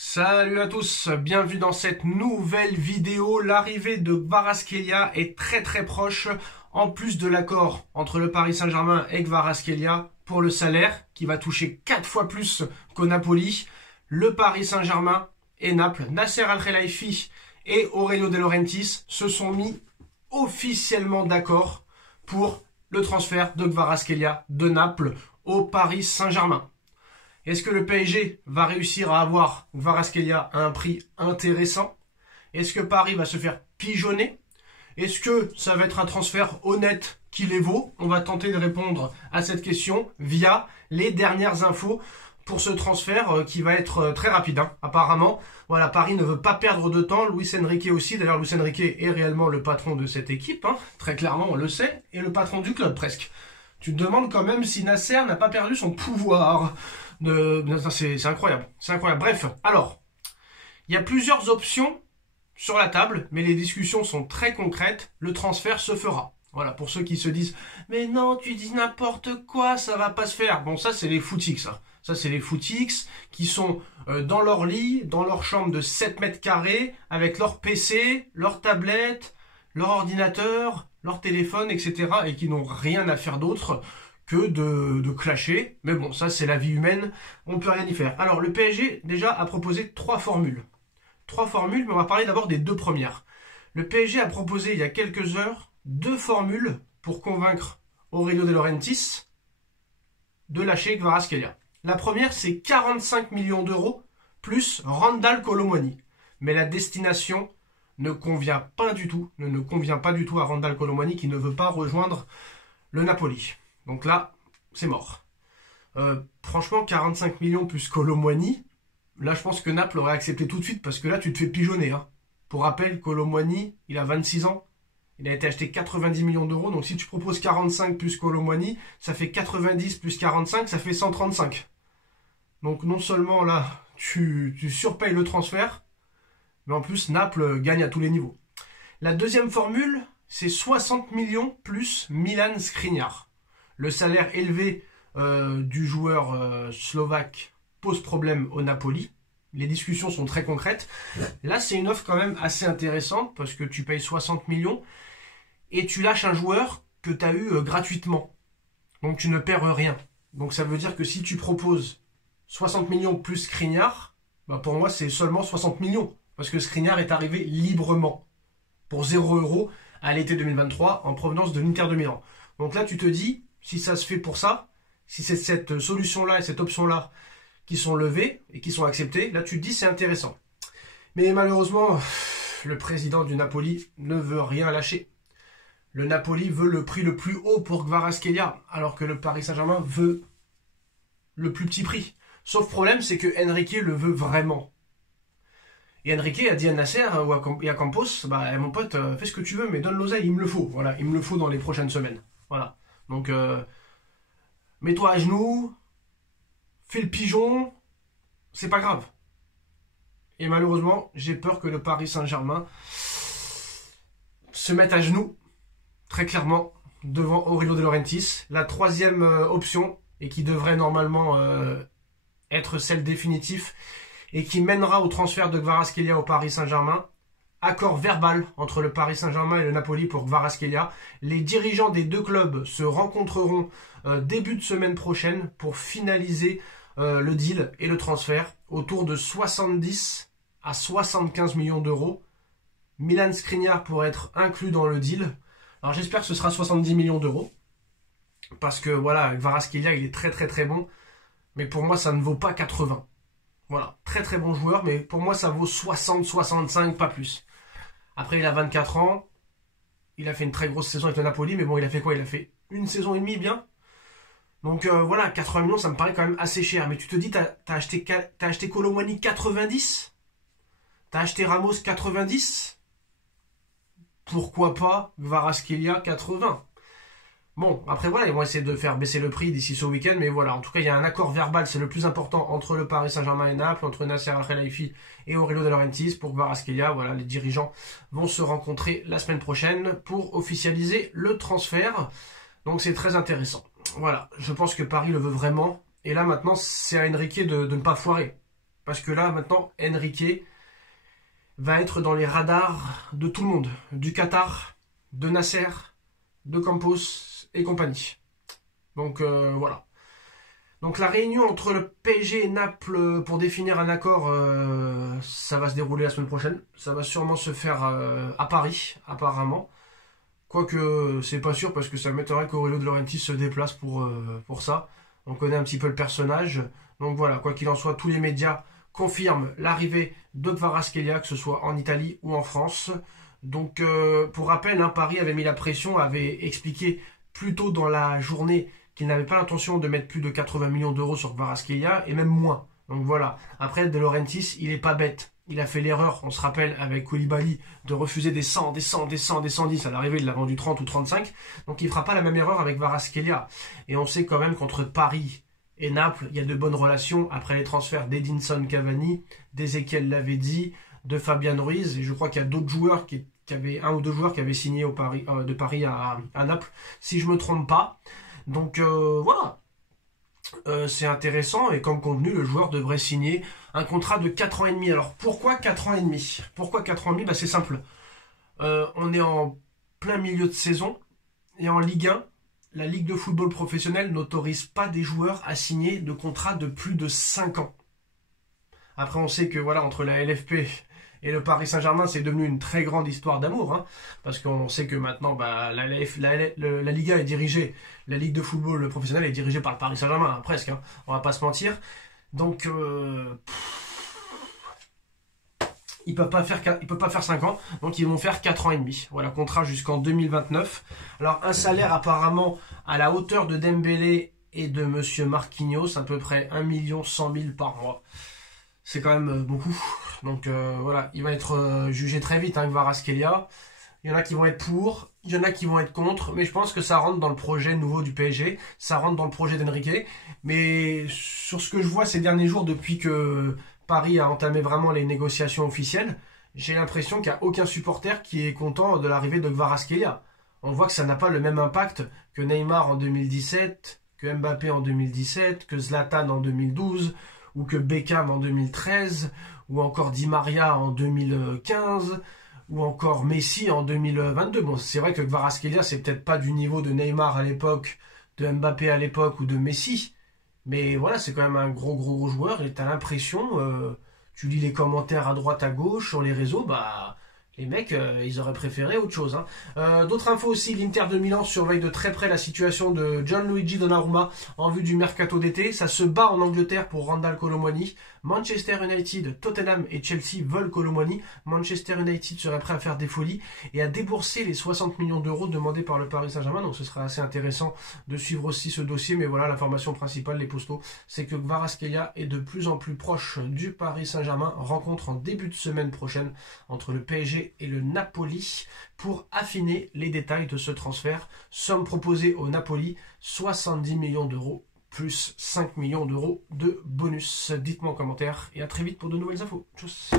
Salut à tous, bienvenue dans cette nouvelle vidéo. L'arrivée de Kvaratskhelia est très proche, en plus de l'accord entre le Paris Saint-Germain et Kvaratskhelia pour le salaire, qui va toucher 4 fois plus qu'au Napoli. Le Paris Saint-Germain et Naples, Nasser Al-Khelaifi et Aurelio De Laurentiis se sont mis officiellement d'accord pour le transfert de Kvaratskhelia de Naples au Paris Saint-Germain. Est-ce que le PSG va réussir à avoir Kvaratskhelia à un prix intéressant? Est-ce que Paris va se faire pigeonner? Est-ce que ça va être un transfert honnête qui les vaut? On va tenter de répondre à cette question via les dernières infos pour ce transfert qui va être très rapide. Apparemment, voilà, Paris ne veut pas perdre de temps. Luis Enrique aussi. D'ailleurs, Luis Enrique est réellement le patron de cette équipe. Très clairement, on le sait. Et le patron du club, presque. Tu te demandes quand même si Nasser n'a pas perdu son pouvoir. C'est incroyable. C'est incroyable. Bref, alors, il y a plusieurs options sur la table, mais les discussions sont très concrètes. Le transfert se fera. Voilà, pour ceux qui se disent « Mais non, tu dis n'importe quoi, ça va pas se faire ». Bon, ça, c'est les footix, ça. Ça, c'est les footix qui sont dans leur lit, dans leur chambre de 7 mètres carrés, avec leur PC, leur tablette, leur ordinateur, leur téléphone, etc. et qui n'ont rien à faire d'autre que de clasher. Mais bon, ça, c'est la vie humaine, on ne peut rien y faire. Alors, le PSG, déjà, a proposé 3 formules. 3 formules, mais on va parler d'abord des 2 premières. Le PSG a proposé, il y a quelques heures, 2 formules pour convaincre Aurelio De Laurentiis de lâcher Kvaratskhelia. La première, c'est 45 millions d'euros plus Randal Kolo Muani. Mais la destination ne convient pas du tout, ne convient pas du tout à Randal Kolo Muani qui ne veut pas rejoindre le Napoli. Donc là, c'est mort. Franchement, 45 millions plus Kolo Muani, là je pense que Naples aurait accepté tout de suite parce que là tu te fais pigeonner. Pour rappel, Kolo Muani, il a 26 ans. Il a été acheté 90 millions d'euros. Donc si tu proposes 45 plus Kolo Muani, ça fait 90 plus 45, ça fait 135. Donc non seulement là, tu surpayes le transfert, mais en plus Naples gagne à tous les niveaux. La deuxième formule, c'est 60 millions plus Milan Skriniar. Le salaire élevé du joueur slovaque pose problème au Napoli. Les discussions sont très concrètes. Là, c'est une offre quand même assez intéressante parce que tu payes 60 millions et tu lâches un joueur que tu as eu gratuitement. Donc tu ne perds rien. Donc ça veut dire que si tu proposes 60 millions plus Skriniar, bah pour moi c'est seulement 60 millions. Parce que Skriniar est arrivé librement pour 0 € à l'été 2023 en provenance de l'Inter de Milan. Donc là tu te dis, si ça se fait pour ça, si c'est cette solution-là et cette option-là qui sont levées et qui sont acceptées, là tu te dis c'est intéressant. Mais malheureusement, le président du Napoli ne veut rien lâcher. Le Napoli veut le prix le plus haut pour Kvaratskhelia, alors que le Paris Saint-Germain veut le plus petit prix. Sauf problème, c'est que Enrique le veut vraiment. Et Enrique a dit à Nasser et à Campos, bah mon pote, fais ce que tu veux, mais donne l'oseille, il me le faut. Voilà, il me le faut dans les prochaines semaines. Voilà. Donc, mets-toi à genoux, fais le pigeon, c'est pas grave. Et malheureusement, j'ai peur que le Paris Saint-Germain se mette à genoux, très clairement, devant Aurelio De Laurentiis. La troisième option, et qui devrait normalement être celle définitive, et qui mènera au transfert de Kvaratskhelia au Paris Saint-Germain. Accord verbal entre le Paris Saint-Germain et le Napoli pour Kvaratskhelia. Les dirigeants des 2 clubs se rencontreront début de semaine prochaine pour finaliser le deal et le transfert autour de 70 à 75 millions d'euros. Milan Skriniar pourrait être inclus dans le deal. Alors j'espère que ce sera 70 millions d'euros. Parce que voilà, Kvaratskhelia il est très bon. Mais pour moi ça ne vaut pas 80. Voilà, très bon joueur, mais pour moi ça vaut 60, 65, pas plus. Après il a 24 ans, il a fait une très grosse saison avec le Napoli, mais bon il a fait quoi? Il a fait une saison et demie bien. Donc voilà, 80 millions ça me paraît quand même assez cher. Mais tu te dis, t'as acheté Kolo Muani 90? T'as acheté Ramos 90? Pourquoi pas Kvaratskhelia 80? Bon, après voilà, ils vont essayer de faire baisser le prix d'ici ce week-end, mais voilà, en tout cas, il y a un accord verbal, c'est le plus important, entre le Paris Saint-Germain et Naples, entre Nasser Al-Khelaifi et Aurelio De Laurentiis pour Kvaratskhelia. Voilà, les dirigeants vont se rencontrer la semaine prochaine pour officialiser le transfert. Donc c'est très intéressant. Voilà, je pense que Paris le veut vraiment. Et là maintenant, c'est à Enrique de ne pas foirer. Parce que là, maintenant, Enrique va être dans les radars de tout le monde. Du Qatar, de Nasser, de Campos et compagnie. Donc voilà. Donc la réunion entre le PSG et Naples pour définir un accord, ça va se dérouler la semaine prochaine. Ça va sûrement se faire à Paris, apparemment. Quoique c'est pas sûr parce que ça m'étonnerait qu'Aurelio De Laurentiis se déplace pour ça. On connaît un petit peu le personnage. Donc voilà, quoi qu'il en soit, tous les médias confirment l'arrivée de Kvaratskhelia, que ce soit en Italie ou en France. Donc pour rappel, hein, Paris avait mis la pression, avait expliqué plus tôt dans la journée qu'il n'avait pas l'intention de mettre plus de 80 millions d'euros sur Kvaratskhelia, et même moins. Donc voilà. Après, De Laurentiis, il est pas bête. Il a fait l'erreur, on se rappelle, avec Koulibaly, de refuser des 100, des 100, des 100, des 110. À l'arrivée, il l'a vendu 30 ou 35. Donc il ne fera pas la même erreur avec Kvaratskhelia. Et on sait quand même qu'entre Paris et Naples, il y a de bonnes relations après les transferts d'Edinson Cavani, d'Ezequiel Lavezzi, de Fabian Ruiz. Et je crois qu'il y a d'autres joueurs qui avaient, un ou deux joueurs qui avaient signé de Paris à Naples, si je ne me trompe pas. Donc voilà, c'est intéressant et comme convenu, le joueur devrait signer un contrat de 4 ans et demi. Alors pourquoi 4 ans et demi? Pourquoi 4 ans et demi? C'est simple. On est en plein milieu de saison et en Ligue 1, la Ligue de football professionnel n'autorise pas des joueurs à signer de contrats de plus de 5 ans. Après on sait que voilà, entre la LFP et le Paris Saint-Germain, c'est devenu une très grande histoire d'amour, hein, parce qu'on sait que maintenant, la Liga est dirigée, la Ligue de football professionnel est dirigée par le Paris Saint-Germain, hein, presque, hein, on va pas se mentir. Donc, il peut pas faire 5 ans, donc ils vont faire 4 ans et demi. Voilà, contrat jusqu'en 2029. Alors, un salaire apparemment à la hauteur de Dembélé et de Monsieur Marquinhos, à peu près 1 100 000 par mois. C'est quand même beaucoup. Donc voilà, il va être jugé très vite, hein, Kvaratskhelia. Il y en a qui vont être pour, il y en a qui vont être contre, mais je pense que ça rentre dans le projet nouveau du PSG, ça rentre dans le projet d'Enrique. Mais sur ce que je vois ces derniers jours, depuis que Paris a entamé vraiment les négociations officielles, j'ai l'impression qu'il n'y a aucun supporter qui est content de l'arrivée de Kvaratskhelia. On voit que ça n'a pas le même impact que Neymar en 2017, que Mbappé en 2017, que Zlatan en 2012, ou que Beckham en 2013, ou encore Di Maria en 2015, ou encore Messi en 2022. Bon, c'est vrai que Kvaratskhelia, c'est peut-être pas du niveau de Neymar à l'époque, de Mbappé à l'époque, ou de Messi, mais voilà, c'est quand même un gros joueur, et t'as l'impression, tu lis les commentaires à droite, à gauche, sur les réseaux, les mecs, ils auraient préféré autre chose. Hein. D'autres infos aussi, l'Inter de Milan surveille de très près la situation de Gianluigi Donnarumma en vue du mercato d'été. Ça se bat en Angleterre pour Randal Kolo Muani. Manchester United, Tottenham et Chelsea veulent Kolo Muani. Manchester United serait prêt à faire des folies et à débourser les 60 millions d'euros demandés par le Paris Saint-Germain. Donc ce sera assez intéressant de suivre aussi ce dossier. Mais voilà, l'information principale, les postos, c'est que Kvaratskhelia est de plus en plus proche du Paris Saint-Germain. Rencontre en début de semaine prochaine entre le PSG et le Napoli pour affiner les détails de ce transfert. Somme proposée au Napoli, 70 millions d'euros plus 5 millions d'euros de bonus. Dites-moi en commentaire et à très vite pour de nouvelles infos. Tchuss.